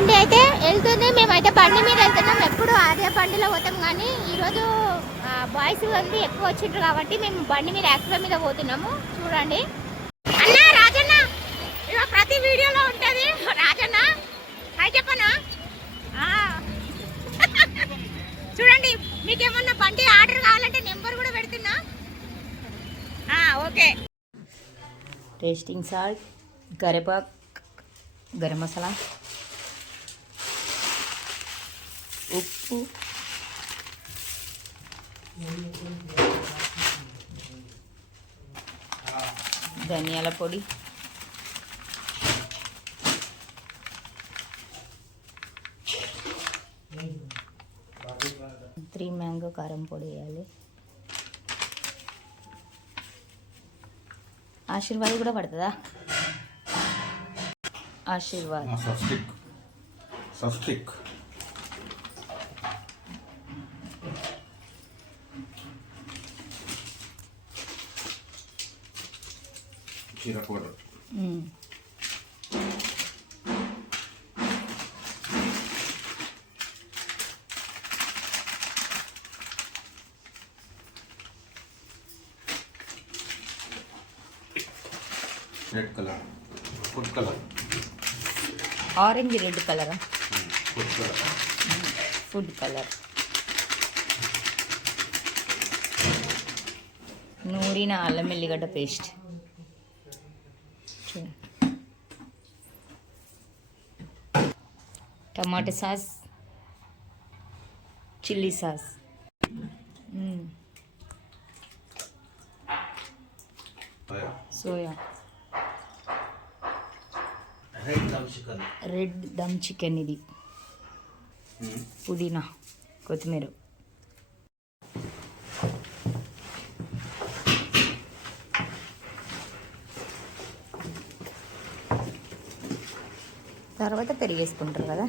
బండి అయితే వెళ్తుంది, మేమైతే బండి మీద వెళ్తున్నాం. ఎప్పుడు అదే బండిలో పోతాం, కానీ ఈరోజు బాయ్స్ వంది ఎక్కువ వచ్చిండ్రు కాబట్టి మేము బండి మీద యాక్టివా మీద పోతున్నాము. చూడండి అన్న రాజన్న, ఇక ప్రతి వీడియోలో ఉంటుంది రాజన్న. హాయ్ చెప్పనా? చూడండి, మీకేమన్నా బండి ఆర్డర్ కావాలంటే నెంబర్ కూడా పెడుతున్నా. ఓకే. టేస్టింగ్ సాల్ట్, కరివేపాకు, గరం మసాలా, ఉప్పు, ధనియాల పొడి, 3 మ్యాంగో కారం పొడి వేయాలి. ఆశీర్వాద్ కూడా పడుతుందా? ఆశీర్వాద్ సస్టిక్ జీరా powder, red colour, food colour, orange red కలరా? ఫుడ్ కలర్, ఫుడ్ కలర్, నూరిన అల్లం ఎల్లిగడ్డ paste, tomato sauce, chilli sauce, soya, red dum chicken, ఇది పుదీనా, కొత్తిమీర. తర్వాత పెరిగేసుకుంటారు కదా.